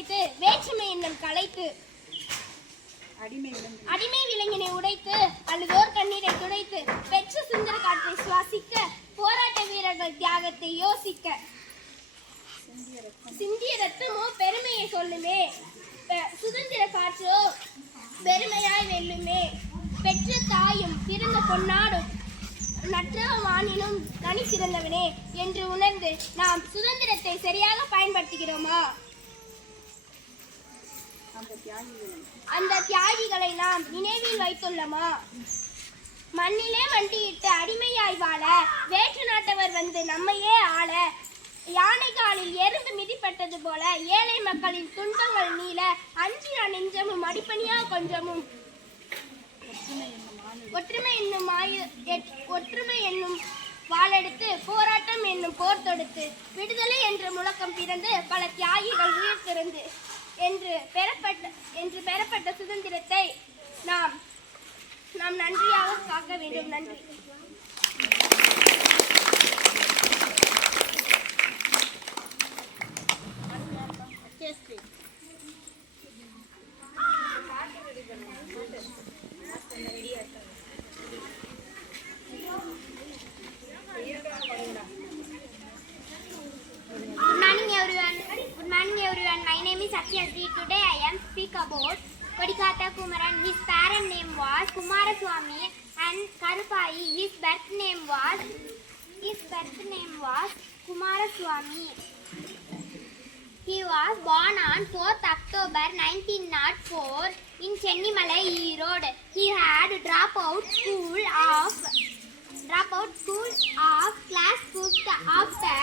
சிதைத்து வேற்றுமை என்னும் கலைத்து அடிமை விலங்கினை உடைத்து அழுதோர் கண்ணீரை துடைத்து பெற்ற சுந்தர காற்றை சுவாசிக்க போராட்ட வீரர்கள் தியாகத்தை யோசிக்க சிந்திய ரத்தமோ பெருமையை சொல்லுமே, சுதந்திர காற்றோ பெருமையாய் வெல்லுமே. பெற்ற தாயும் பிறந்த பொன்னாடும் நற்ற வானினும் கனி சிறந்தவனே என்று உணர்ந்து நாம் சுதந்திரத்தை சரியாக பயன்படுத்துகிறோமா? அந்த தியாகிகளை நாம் நினைவில் வைத்துள்ளோமா? மண்ணிலே மண்டியிட்டு அடிமையாய் வாழ வேற்று நாட்டவர் வந்து நம்மையே ஆள யானை காலில் எறும்பு மிதிப்பட்டது போல ஏழை மக்களின் துன்பங்கள் நீள அஞ்சியா நெஞ்சமும் அடிப்பணியா கொஞ்சமும் ஒற்றுமை என்னும் வாளெடுத்து போராட்டம் என்னும் போர் தொடுத்து விடுதலை என்ற முழக்கம் பிறந்து பல தியாகிகள் உயிர் திறந்து என்று பெறப்பட்ட சுதந்திரத்தை நாம் நன்றியாக காக்க வேண்டும். நன்றி. My name is Satyasri. Today I am speak about Kodikatha Kumaran. His parent name was Kumaraswamy and Karupai. His birth name was Kumaraswamy. He was born on 4th October 1904 in Chennimalai, Erode. He had dropped out school of class 5th after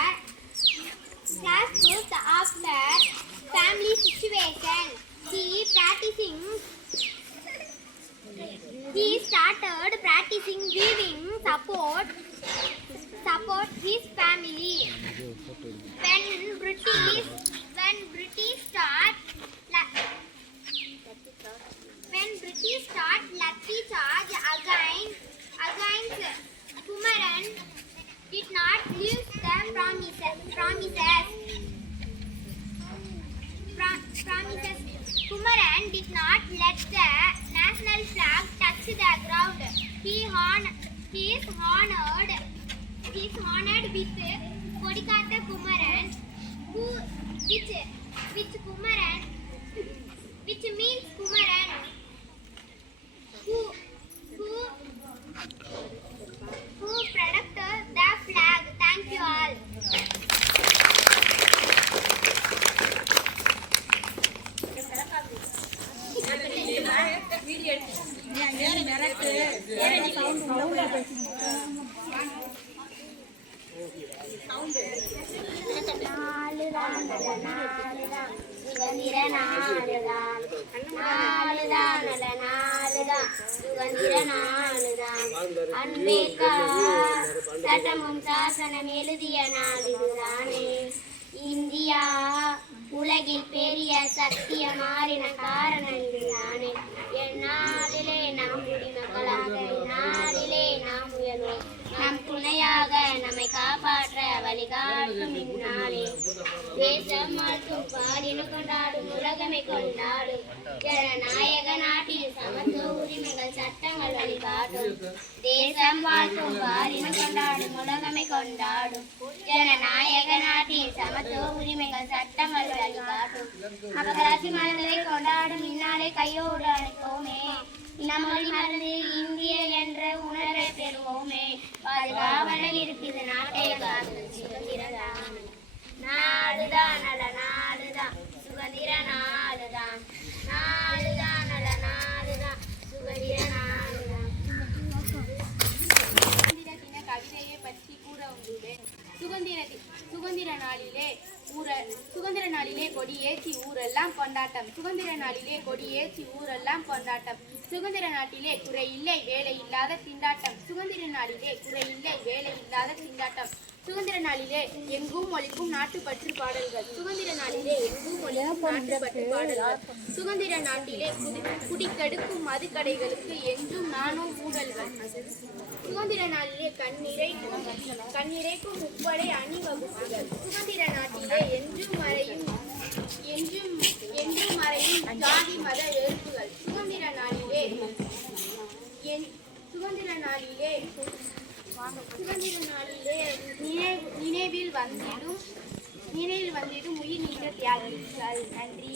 family situation. He started practicing weaving support his family. When British start lathi charge against Kumaran did not leave the promises. Kumaran did not let the national flag touch the ground. He is honored with Kodikatha Kumaran, which means Kumaran, who protected the flag. Thank you all. சட்டமும் சாசனம் எழுதிய நாள் இதுதானே. India உலகில் பெரிய சக்திய மாறின காரணம் இதுதானே. எந்நாளிலே நாம் குடிமக்களாக இந்நாளிலே நாம் முயல்வோம். நம் துணையாக நம்மை காப்பாற்ற வழிகாட்டும் இந்நாளே. தேசம் வாழ்த்தும் பாரின கொண்டாடும் உலகமை கொண்டாடும் ஜனநாயக நாட்டில் சமத்துவ உரிமைகள் சட்டங்கள் வழிகாட்டும். தேசம் வாழ்த்தும் பாரின கொண்டாடும் உலகமை கொண்டாடும் ஜனநாயக நாட்டில் சமத்துவ உரிமைகள் சட்டங்கள் வழிகாட்டும். மக்களாட்சி மலர்களை கொண்டாடும் இந்நாளை கையோடு அழைப்போமே. இனமொழி மறந்து இந்திய என்ற உணர்வை பெறுவோமே. பாதுகாவலில் இருக்குது நாட்டை காக்கும் சுதந்திரதான். நாடுதான் நல்ல நாடுதான் சுதந்திர நாடுதான். நாடுதான் நல்ல நாடுதான் சுதந்திர நாடுதான். சுதந்திர தின கவிதையை பற்றி கூற வந்துள்ளேன். சுதந்திர நாளிலே கொடி ஏற்றி ஊரெல்லாம் கொண்டாட்டம். சுதந்திர நாளிலே கொடி ஏற்றி ஊரெல்லாம் கொண்டாட்டம். சுதந்திர நாட்டிலே குறை இல்லை வேலை இல்லாத திண்டாட்டம். சுதந்திர நாளிலே குறை இல்லை வேலை இல்லாத திண்டாட்டம். சுதந்திர நாளிலே எங்கும் ஒலிக்கும் நாட்டுப்பற்று பாடல்கள். சுதந்திர நாளிலே எங்கும் ஒலிக்கும் நாட்டுப்பற்று பாடல்கள். சுதந்திர நாட்டிலே குடிக்கெடுக்கும் மதுக்கடைகளுக்கு என்றும் நானும் ஊழல்கள். சுதந்திர நாளிலே கண்ணிறைக்கும் முப்படை அணிவகுப்புகள். சுதந்திர நாட்டிலே என்றும் ஜாதி மத வெறுப்புகள் சுதந்திர நாளிலே சுதந்திர நாளிலே நினைவில் வந்திடும் உயிர் நீத்த தியாகிகள். நன்றி.